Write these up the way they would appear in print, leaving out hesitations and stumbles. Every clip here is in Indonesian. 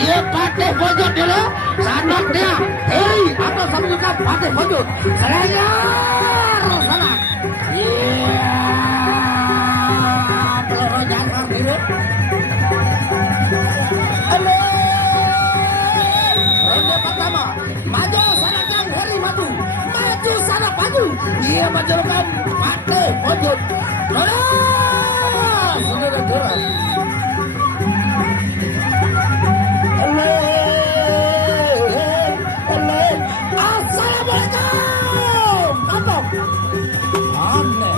Iya patih pojok dulu. Sanak dia. Hei, atau sambukan patih pojok. Selengar. Sanak. Iya. Peluru jangkar dulu. Halo. Ronde pertama. Maju sanak yang Heri maju. Maju sanak maju. Iya maju kan patih pojok. Sudah gerak. Assalamualaikum. Kapok. Aneh.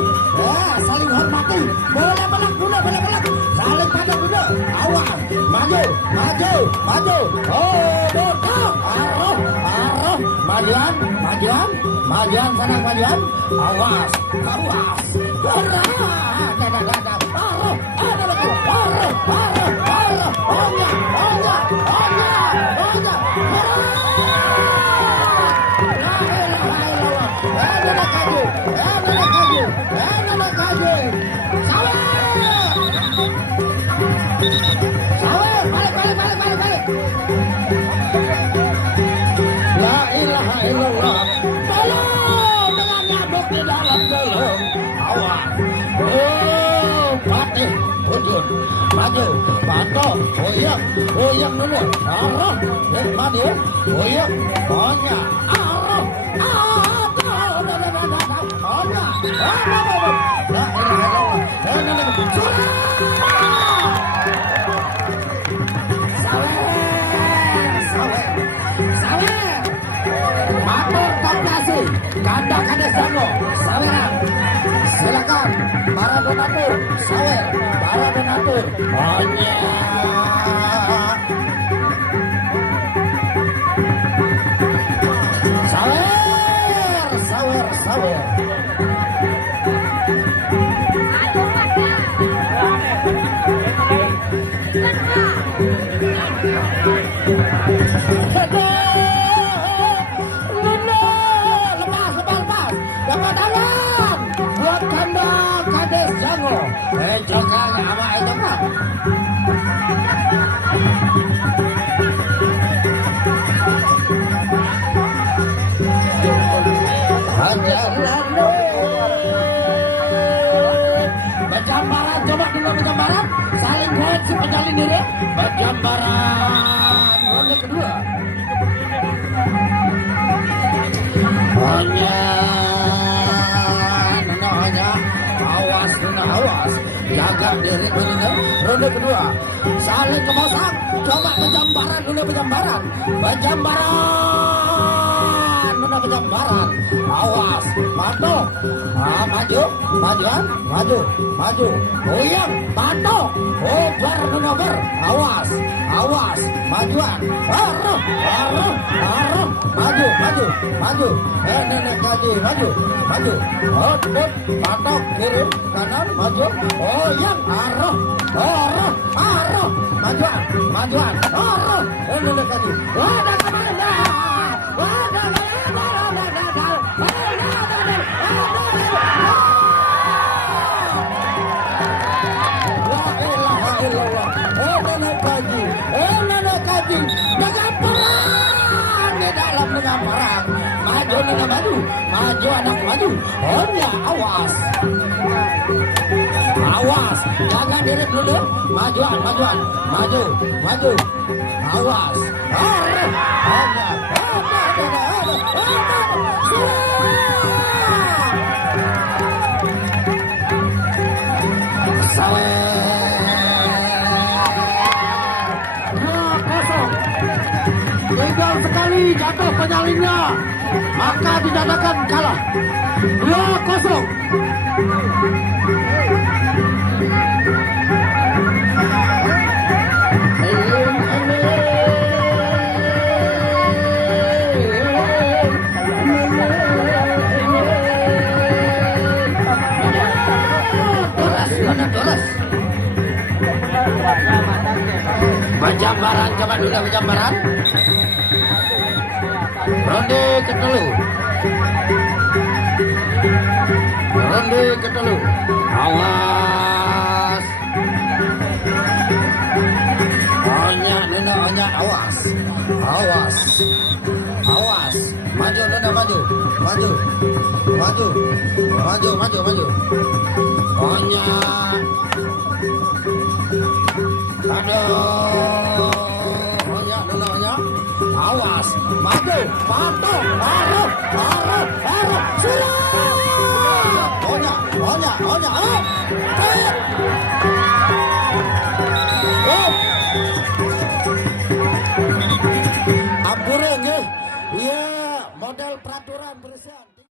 Saling hormati. Boleh belak dulu, boleh belak. Saling pandang dulu. Awas. Maju, maju, maju. Oh, duduk. Arah, arah. Majuan, majuan, majuan sana majuan. Awas, awas. Arah, dadah, dadah. Arah, arah, arah, arah, arah. Onya, onya, onya, onya. La ilaha illallah. Tolong dengan nyabuk di dalam gelung. Awas. Oh, patih wujud. Maju, pantau, goyang dulu. Arah, maju, goyang, onya, arah, Kanda Sango, saweran. Silakan para donatur, sawer, para donatur. Onya. Sawer, sawer, sawer. Dapat alam buat Kanda Kades Jango. Jokan sama itu Pak. Bejambaran, coba dulu bejambaran. Saling koleksi pejalin diri. Bejambaran ronde kedua. Awas, jaga diri dulu. Ronde kedua, saling kebosang. Coba bejambaran dulu bejambaran. Bejambaran, mana bejambaran. Awas, maju, maju, majuan, maju, maju. Goyang, maju. Over, over. Awas, awas, majuan. Arah, arah, arah. Maju, maju, maju. Nenek kaji, maju, maju. Hot, patok kiri, kanan, maju. Goyang, arah, arah, arah. Majuan, majuan, arah. Nenek kaji. Wadah kemana? Wadah kemana? Dengan perang di dalam dengan perang. Maju nenek maju, maju anak maju. Oh ya, awas, awas, jaga diri dulu. Majuan, majuan, maju, maju. Awas, tinggal sekali jatuh penyalingnya, maka dinyatakan kalah. 2-0. Bejambaran, coba dulu bejambaran. Ronde ketelu. Ronde ketelu. Awas. Onya, nenek onya, awas. maju, maju, maju, maju, maju. Onya, aduh, Onya, dulu Onya. Awas, maju, pantau, taruh, sudah. Onya, Onya, Onya,